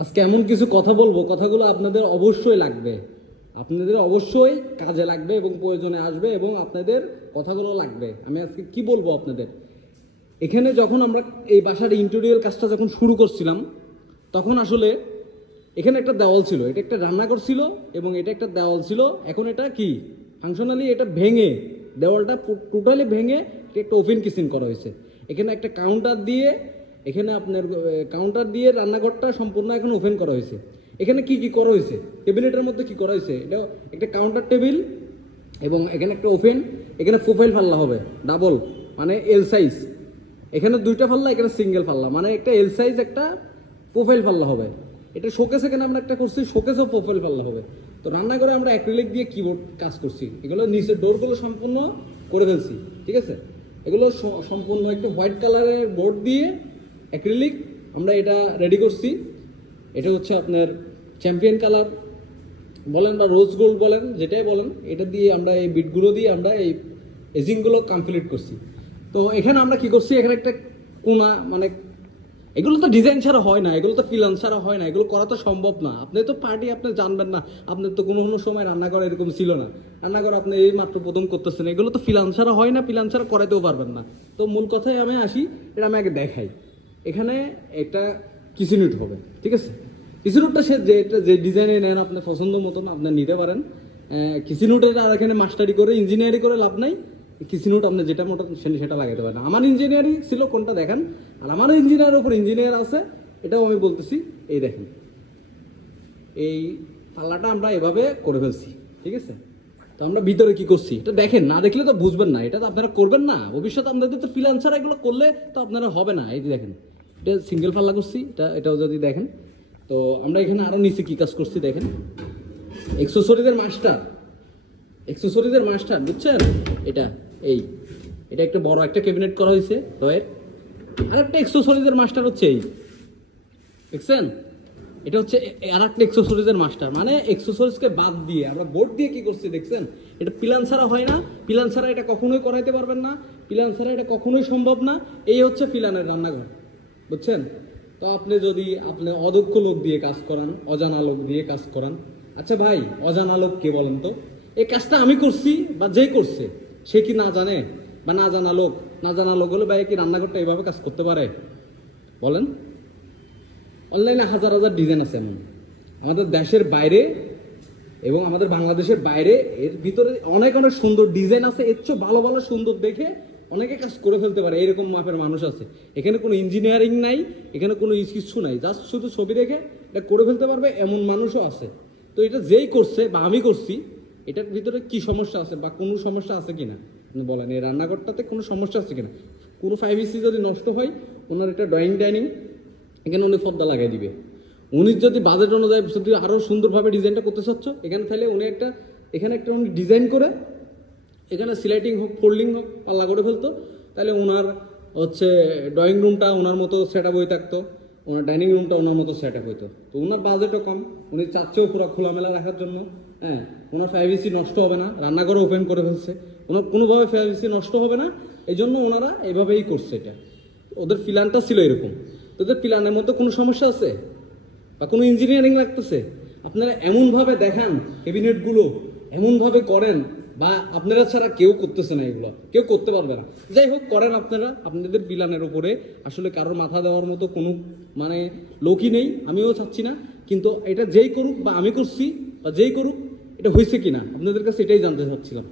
আজকে এমন কিছু কথা বলবো, কথাগুলো আপনাদের অবশ্যই লাগবে, আপনাদের অবশ্যই কাজে লাগবে এবং প্রয়োজনে আসবে এবং আপনাদের কথাগুলো লাগবে। আমি আজকে কি বলবো আপনাদের, এখানে যখন আমরা এই বাসার ইন্টেরিয়র কাজটা যখন শুরু করছিলাম তখন আসলে এখানে একটা দেওয়াল ছিল, এটা একটা রান্নাঘর ছিল এবং এটা একটা দেওয়াল ছিল। এখন এটা কি ফাংশনালি এটা ভেঙে, দেওয়ালটা টোটালি ভেঙে একটা ওপেন কিচেন করা হয়েছে। এখানে একটা কাউন্টার দিয়ে, এখানে আপনার কাউন্টার দিয়ে রান্নাঘরটা সম্পূর্ণ এখন ওপেন করা হয়েছে। এখানে কি কি করা হয়েছে, টেবিলেটের মধ্যে কি করা হয়েছে, এটা একটা কাউন্টার টেবিল এবং এখানে একটা ওপেন, এখানে প্রোফাইল পাল্লা হবে ডাবল, মানে এল সাইজ। এখানে দুইটা পাল্লা, এখানে সিঙ্গেল পাল্লা, মানে একটা এল সাইজ একটা প্রোফাইল পাল্লা হবে। এটা শোকেস, এখানে আমরা একটা করছি শোকেসও প্রোফাইল পাল্লা হবে। তো রান্নাঘরে আমরা অ্যাক্রিলিক দিয়ে কিবোর্ড কাজ করছি, এগুলো নিচের ডোরগুলো সম্পূর্ণ করে ফেলছি, ঠিক আছে। এগুলো সম্পূর্ণ একটা হোয়াইট কালারের বোর্ড দিয়ে অ্যাক্রিলিক আমরা এটা রেডি করছি। এটা হচ্ছে আপনার চ্যাম্পিয়ন কালার বলেন বা রোজ গোল্ড বলেন, যেটাই বলেন, এটা দিয়ে আমরা এই বিটগুলো দিয়ে আমরা এই এজিংগুলো কমপ্লিট করছি। তো এখানে আমরা কি করছি, এখানে একটা কোনা, মানে এগুলো তো ডিজাইন ছাড়া হয় না, এগুলো তো ফিলান ছাড়া হয় না, এগুলো করা তো সম্ভব না। আপনি তো পার্টি আপনি জানবেন না, আপনার তো কোনো সময় রান্নাঘর এরকম ছিল না, রান্নাঘর আপনি এই মাত্র প্রথম করতেছেন, এগুলো তো ফিলান ছাড়া হয় না, ফিলান ছাড়া করাইতেও পারবেন না। তো মূল কথায় আমি আসি, এটা আমি আগে দেখাই। এখানে একটা কিচেন ইউনিট হবে, ঠিক আছে। কিচেন ইউনিটটা সে যে ডিজাইনে নেন আপনার পছন্দ মতন আপনি নিতে পারেন। কিচেন ইউনিটের আর এখানে মাস্টারি করে ইঞ্জিনিয়ারিং করে লাভ নাই। কিচেন ইউনিট আপনি যেটা মতো সেটা লাগাতে পারেন। আমার ইঞ্জিনিয়ারিং ছিল কোনটা দেখেন, আর আমার ইঞ্জিনিয়ারের উপর ইঞ্জিনিয়ার আছে, এটাও আমি বলতেছি। এই দেখেন, এই পাল্লাটা আমরা এভাবে করে ফেলছি, ঠিক আছে। তো আমরা ভিতরে কি করছি এটা দেখেন, না দেখলে তো বুঝবেন না, এটা তো আপনারা করবেন না ভবিষ্যতে। আপনাদের তো ফ্রিল্যান্সার এগুলো করলে তো আপনারা হবে না। এই যে দেখেন, এটা সিঙ্গেল পাল্লা করছি, এটাও যদি দেখেন। তো আমরা এখানে আরও নিচে কী কাজ করছি দেখেন, এক্সেসরিজের মাস্টার, এক্সেসরিজের মাস্টার বুঝছেন। এটা একটা বড় একটা ক্যাবিনেট করা হয়েছে রয়ের। আর একটা এক্সেসরিজের মাস্টার হচ্ছে এই দেখছেন, এটা হচ্ছে আর একটা এক্সেসরিজের মাস্টার, মানে এক্সেসরিজকে বাদ দিয়ে আমরা বোর্ড দিয়ে কি করছি দেখছেন। এটা পিলান ছাড়া হয় না, পিলান ছাড়া এটা কখনোই করাইতে পারবেন না, পিলান ছাড়া এটা কখনোই সম্ভব না। এই হচ্ছে পিলানের রান্নাঘর, বুঝছেন। তো আপনি যদি অদক্ষ লোক দিয়ে কাজ করান, অজানা লোক দিয়ে কাজ করান, আচ্ছা ভাই অজানা লোক কে বলেন তো? এই কাজটা আমি করছি বা যেই করছে সে কি না জানে? বা না জানা লোক হলে ভাই কি রান্নাঘরটা এইভাবে কাজ করতে পারে বলেন? অনলাইনে হাজার হাজার ডিজাইন আছে এমন আমাদের দেশের বাইরে এবং আমাদের বাংলাদেশের বাইরে, এর ভিতরে অনেক অনেক সুন্দর ডিজাইন আছে। এর চেয়ে ভালো ভালো সুন্দর দেখে অনেকে কাজ করে ফেলতে পারে, এরকম মাপের মানুষ আছে। এখানে কোনো ইঞ্জিনিয়ারিং নাই, এখানে কোনো কিছু নাই, জাস্ট শুধু ছবি দেখে এটা করে ফেলতে পারবে এমন মানুষও আছে। তো এটা যেই করছে বা আমি করছি, এটার ভিতরে কি সমস্যা আছে বা কোনো সমস্যা আছে কিনা আপনি বলেন। এই রান্নাঘরটাতে কোনো সমস্যা আছে কিনা? কোনো 5 ইঞ্চি যদি নষ্ট হয়, ওনার একটা ডাইনিং এখানে উনি পর্দা লাগাই দিবে। উনি যদি বাজেট অনুযায়ী যদি আরও সুন্দরভাবে ডিজাইনটা করতে চাচ্ছ, এখানে তাহলে উনি এখানে একটা উনি ডিজাইন করে এখানে সিলাইটিং হোক ফোল্ডিং হোক পাল্লা করে ফেলতো, তাহলে ওনার হচ্ছে ড্রয়িং রুমটা ওনার মতো সেট আপ হয়ে থাকতো, ওনার ডাইনিং রুমটা ওনার মতো সেট আপ হইতো। তো ওনার বাজেটও কম, উনি চাচ্ছেও পুরো খোলামেলা রাখার জন্য। হ্যাঁ, ওনার 5 ইঞ্চি নষ্ট হবে না, রান্নাঘরে ওপেন করে ফেলছে, ওনার কোনোভাবে 5 ইঞ্চি নষ্ট হবে না, এই জন্য ওনারা এইভাবেই করছে। এটা ওদের প্ল্যানটা ছিল এরকম। তোদের প্ল্যানের মধ্যে কোনো সমস্যা আছে বা কোনো ইঞ্জিনিয়ারিং লাগতেছে? আপনারা এমনভাবে দেখান, ক্যাবিনেটগুলো এমনভাবে করেন, বা আপনারা ছাড়া কেউ করতেছে না, এগুলো কেউ করতে পারবে না। যাই হোক করেন আপনারা, আপনাদের প্ল্যানের উপরে আসলে কারোর মাথা দেওয়ার মতো কোনো মানে লোকই নেই, আমিও চাচ্ছি না। কিন্তু এটা যেই করুক বা আমি করছি বা যেই করুক, এটা হয়েছে কিনা আপনাদের কাছে এটাই জানতে চাচ্ছিলাম।